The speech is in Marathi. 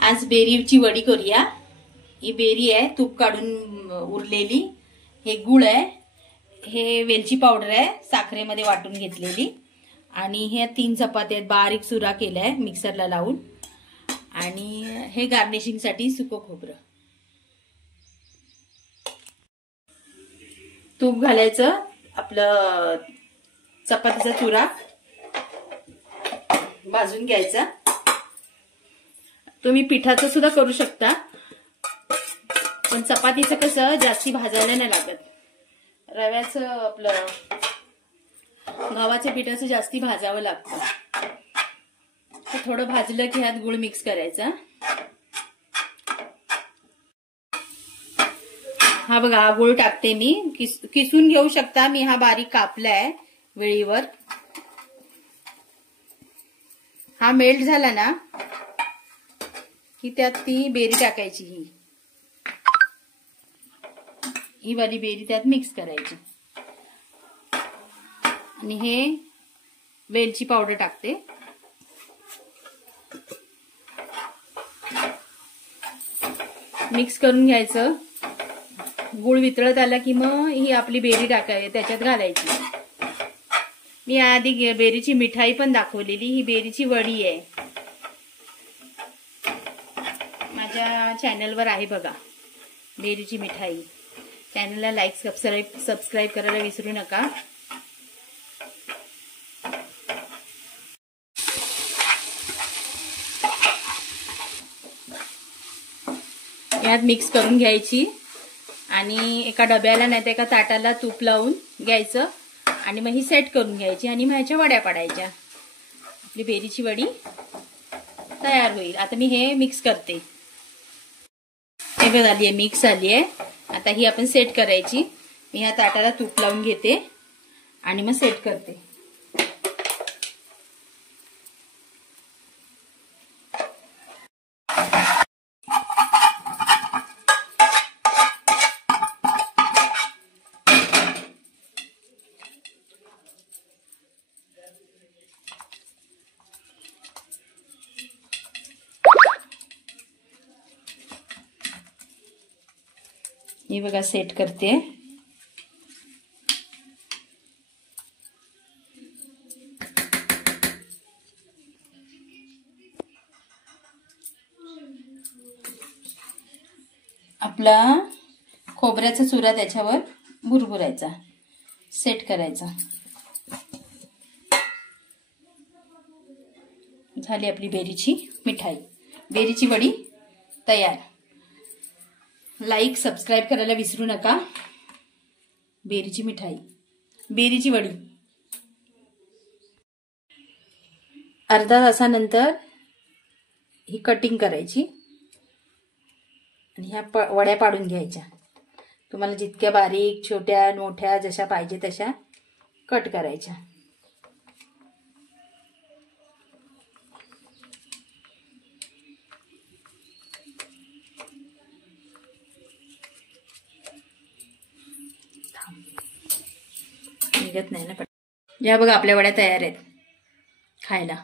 आज बेरीची वडी करूया। ही बेरी आहे तूप काढून उरलेली, हे गुळ आहे, हे वेलची पावडर आहे साखरेमध्ये वाटून घेतलेली, आणि हे 3 चपात्या आहेत बारीक चुरा केलाय मिक्सरला लावून, आणि हे गार्निशिंग साठी सुकं खोबरं। तूप घालायचं, आपलं चपातीचा चुरा भाजून घ्यायचा। तुम्ही पिठाचं सुद्धा करू शकता, पण चपातीचं कसं जास्ती भाजायला नाही लागत। रव्याचं आपलं गव्हाच्या पिठाचं जास्ती भाजावं लागतं। थोडं भाजलं की ह्यात गुळ मिक्स करायचा। हा बघा, हा गुळ टाकते मी, किसून घेऊ शकता, मी हा बारीक कापलाय वेळीवर। हा मेल्ट झाला ना की त्यात ती बेरी टाकायची, ही वाली बेरी त्यात मिक्स करायची, आणि हे वेलची पावडर टाकते। मिक्स करून घ्यायचं। गुळ वितळत आला की मग ही आपली बेरी टाकायची, त्याच्यात घालायची। मी आधी बेरीची मिठाई पण दाखवलेली, ही बेरीची वडी आहे, माझ्या चॅनलवर आहे बघा, बेरीची मिठाई। चॅनलला लाईक सबस्क्राईब करायला विसरू नका। यात मिक्स करून घ्यायची, आणि एका डब्याला नाही तर एका ताटाला तूप लावून घ्यायचं, आणि मग ही सेट करून घ्यायची, आणि मग ह्याच्या वड्या पाडायच्या। आपली बेरीची वडी तयार होईल। आता मी हे मिक्स करते, हे झाली आहे, मिक्स झाली आहे। आता ही आपण सेट करायची। मी ह्या ताटाला तूप लावून घेते आणि मग सेट करते। हे बघा, सेट करते। आपला खोबऱ्याचा चुरा त्याच्यावर बुरबुरायचा, सेट करायचा। झाली आपली बेरीची मिठाई, बेरीची वडी तयार। लाईक सबस्क्राईब करायला विसरू नका। बेरीची मिठाई, बेरीची वडी। अर्धा तासानंतर ही कटिंग करायची, आणि ह्या वड्या पाडून घ्यायच्या। तुम्हाला जितक्या बारीक, छोट्या, मोठ्या जशा पाहिजे तशा कट करायच्या। निघत नाही ना, या बघा आपल्या वड्या तयार आहेत खायला।